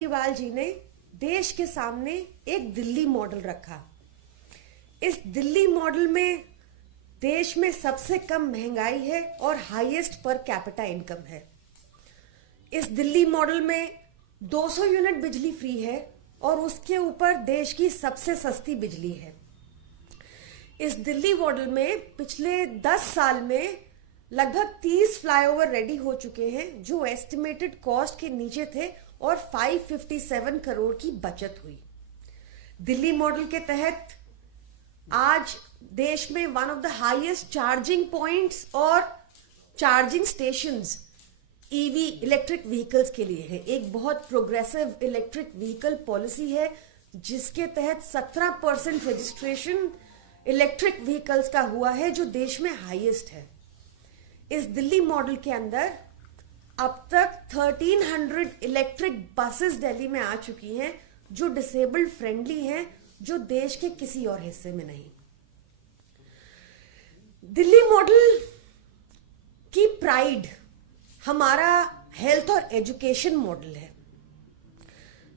केजरीवाल जी ने देश के सामने एक दिल्ली मॉडल रखा। इस दिल्ली मॉडल में देश में सबसे कम महंगाई है और हाईएस्ट पर कैपिटा इनकम है। इस दिल्ली मॉडल में 200 यूनिट बिजली फ्री है और उसके ऊपर देश की सबसे सस्ती बिजली है। इस दिल्ली मॉडल में पिछले 10 साल में लगभग 30 फ्लाईओवर रेडी हो चुके हैं जो एस्टिमेटेड कॉस्ट के नीचे थे और 557 करोड़ की बचत हुई। दिल्ली मॉडल के तहत आज देश में one of the highest charging points और charging stations EV electric vehicles के लिए है। एक बहुत प्रोग्रेसिव इलेक्ट्रिक व्हीकल पॉलिसी है जिसके तहत 17% रजिस्ट्रेशन इलेक्ट्रिक व्हीकल्स का हुआ है जो देश में हाईएस्ट है। इस दिल्ली मॉडल के अंदर अब तक 1300 इलेक्ट्रिक बसेस दिल्ली में आ चुकी हैं जो डिसेबल्ड फ्रेंडली हैं, जो देश के किसी और हिस्से में नहीं। दिल्ली मॉडल की प्राइड हमारा हेल्थ और एजुकेशन मॉडल है।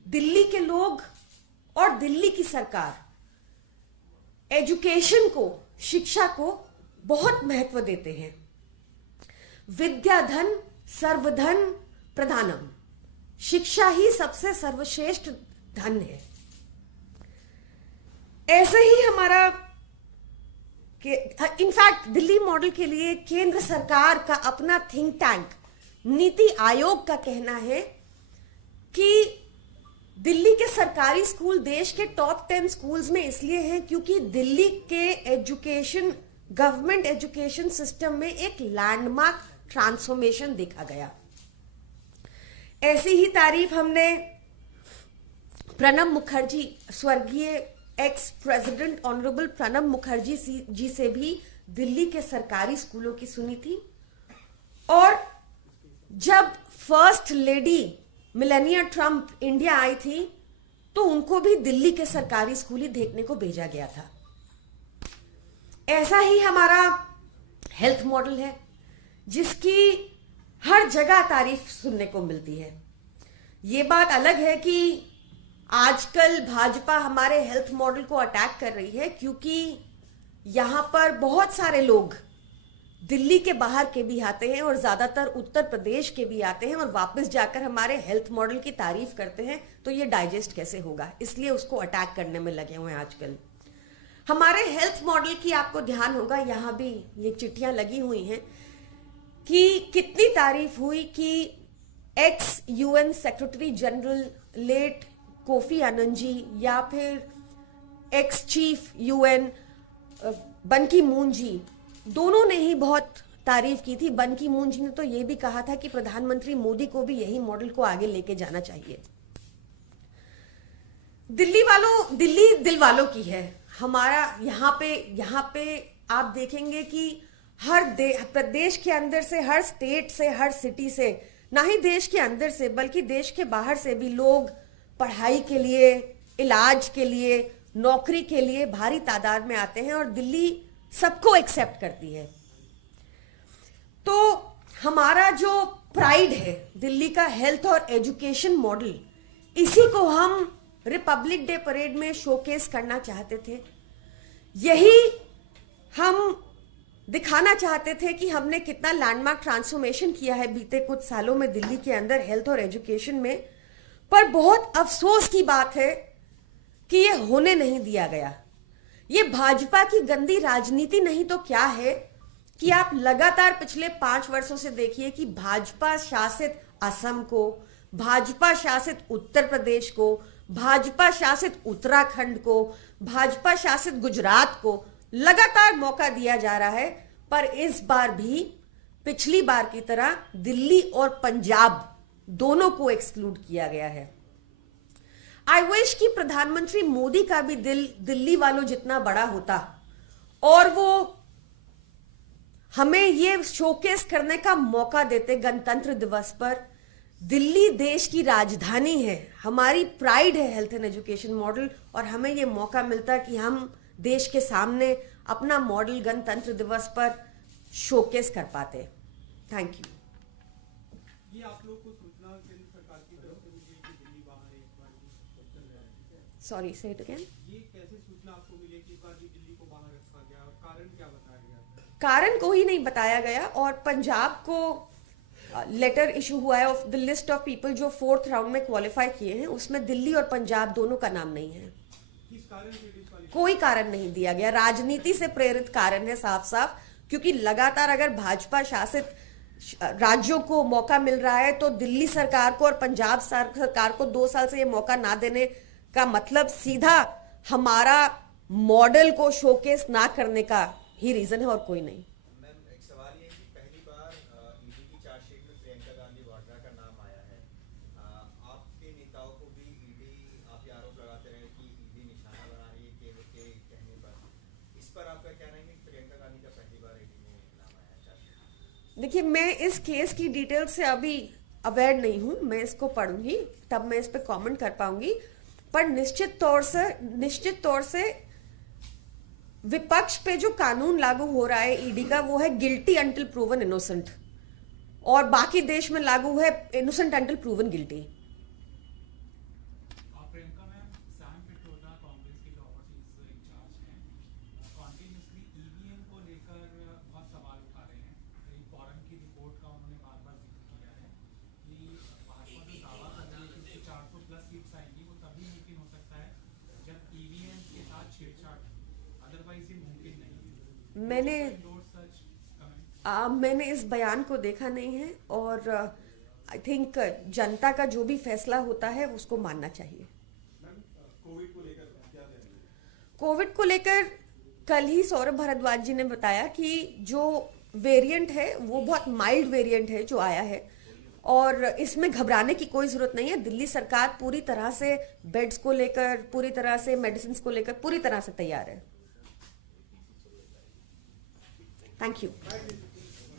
दिल्ली के लोग और दिल्ली की सरकार एजुकेशन को, शिक्षा को बहुत महत्व देते हैं। विद्या धन सर्वधन प्रधानम, शिक्षा ही सबसे सर्वश्रेष्ठ धन है। ऐसे ही हमारा इनफैक्ट दिल्ली मॉडल के लिए केंद्र सरकार का अपना थिंक टैंक नीति आयोग का कहना है कि दिल्ली के सरकारी स्कूल देश के टॉप 10 स्कूल्स में इसलिए हैं क्योंकि दिल्ली के एजुकेशन, गवर्नमेंट एजुकेशन सिस्टम में एक लैंडमार्क ट्रांसफॉर्मेशन देखा गया। ऐसी ही तारीफ हमने प्रणब मुखर्जी, स्वर्गीय ex president honourable Pranab Mukherjee ji से भी दिल्ली के सरकारी स्कूलों की सुनी थी। और जब first lady Melania Trump India I थी तो उनको भी दिल्ली के सरकारी स्कूल ही देखने को भेजा गया था। ऐसा ही हमारा हेल्थ मॉडल है जिसकी हर जगह तारीफ सुनने को मिलती है। ये बात अलग है कि आजकल भाजपा हमारे हेल्थ मॉडल को अटैक कर रही है क्योंकि यहां पर बहुत सारे लोग दिल्ली के बाहर के भी आते हैं और ज्यादातर उत्तर प्रदेश के भी आते हैं और वापस जाकर हमारे हेल्थ मॉडल की तारीफ करते हैं। तो ये डाइजेस्ट कैसे होगा, इसलिए उसको अटैक करने में लगे हुए हैं आजकल। हमारे हेल्थ मॉडल की आपको ध्यान होगा, यहां भी ये चिट्ठियां लगी हुई हैं कि कितनी तारीफ हुई कि ex UN secretary general late Kofi Annan ji या फिर एक्स चीफ यूएन बन की मून जी, दोनों ने ही बहुत तारीफ की थी। बन की मून जी ने तो यह भी कहा था कि प्रधानमंत्री मोदी को भी यही मॉडल को आगे लेके जाना चाहिए। दिल्ली दिल वालों की है। हमारा यहाँ पे आप देखेंगे कि हर प्रदेश के अंदर से, हर स्टेट से, हर सिटी से, ना ही देश के अंदर से बल्कि देश के बाहर से भी लोग पढ़ाई के लिए, इलाज के लिए, नौकरी के लिए भारी तादाद में आते हैं और दिल्ली सबको एक्सेप्ट करती है। तो हमारा जो प्राइड है दिल्ली का हेल्थ और एजुकेशन मॉडल, इसी को हम रिपब्लिक डे परेड में शोकेस करना चाहते थे। यही हम दिखाना चाहते थे कि हमने कितना लैंडमार्क ट्रांसफॉर्मेशन किया है बीते कुछ सालों में दिल्ली के अंदर हेल्थ और एजुकेशन में। पर बहुत अफसोस की बात है कि ये होने नहीं दिया गया। ये भाजपा की गंदी राजनीति नहीं तो क्या है कि आप लगातार पिछले 5 वर्षों से देखिए कि भाजपा शासित असम को, भाजपा शासित उत्तर प्रदेश को, भाजपा शासित उत्तराखंड को, भाजपा शासित गुजरात को लगातार मौका दिया जा रहा है। पर इस बार भी पिछली बार की तरह दिल्ली और पंजाब दोनों को एक्सक्लूड किया गया है। आई विश कि प्रधानमंत्री मोदी का भी दिल दिल्ली वालों जितना बड़ा होता और वो हमें ये शोकेस करने का मौका देते गणतंत्र दिवस पर। दिल्ली देश की राजधानी है, हमारी प्राइड है हेल्थ एंड एजुकेशन मॉडल, और हमें ये मौका मिलता कि हम देश के सामने अपना मॉडल गणतंत्र दिवस पर शोकेस कर पाते। Thank you. ये आप लोग को सूचना केंद्र सरकार की तरफ से मिली कि दिल्ली बाहर है सॉरी, से इट अगेन। ये कैसे सूचना आपको मिली कि दिल्ली को बाहर रखा गया और कारण क्या बताया गया? कारण को ही नहीं बताया गया, और पंजाब को लेटर इशू हुआ है of the list of people जो 4th राउंड में क्वालिफाई किए हैं, उसमें दिल्ली और पंजाब दोनों का नाम नहीं है। किस कारण से डिस्क्वालीफाई? कोई कारण नहीं दिया गया, राजनीति से प्रेरित कारण है साफ साफ, क्योंकि लगातार अगर भाजपा शासित राज्यों को मौका मिल रहा है तो दिल्ली सरकार को और पंजाब सरकार को 2 साल से ये मौका ना देने का मतलब सीधा हमारा मॉडल को शोकेस ना करने का ही रीजन है, और कोई नहीं। मैम, एक सवाल ये है कि पहली बार ईडी की चार्जशीट में प्रियंका गांधी वाड्रा का नाम आया है। आपके नेताओं को भी ईडी, आप ये आरोप लगाते रहे कि ईडी निशाना बना रही है केंद्र के कहने पर। इस पर आपका कहना है कि प्रियंका गांधी का पहली बार ईडी में नाम आया चार्जशीट? देखिए, मैं इस केस की डिटेल से अभी अवेयर नहीं हूं, मैं इसको पढ़ूंगी तब मैं इस पे कमेंट कर पाऊंगी, पर निश्चित तौर से विपक्ष पे जो कानून लागू हो रहा है ईडी का, वो है गिल्टी अंटिल प्रूवन इनोसेंट, और बाकी देश में लागू है innocent until proven guilty. Priyanka ma'am, Sam Pitroda Congress के लॉ ऑफिस इंचार्ज हैं, कॉन्टिन्यूसली ईवीएम को लेकर बहुत सवाल उठा रहे हैं। एक फॉरम की रिपोर्ट का उन्होंने बार बार जिक्र किया है कि भाजपा जो दावा कर रही है कि 400 प्लस सीट्स आएंगी, वो तभी मुमकिन हो सकता है जब ईवीएम के साथ छेड़छाड़, अदरवाइज ये मुमकिन नहीं है। मैंने इस बयान को देखा नहीं है, और आई थिंक जनता का जो भी फैसला होता है उसको मानना चाहिए। कोविड को लेकर कल ही सौरभ भारद्वाज जी ने बताया कि जो वेरिएंट है वो बहुत माइल्ड वेरिएंट है जो आया है, और इसमें घबराने की कोई जरूरत नहीं है। दिल्ली सरकार पूरी तरह से बेड्स को लेकर, पूरी तरह से मेडिसिन को लेकर पूरी तरह से तैयार है। Thank you.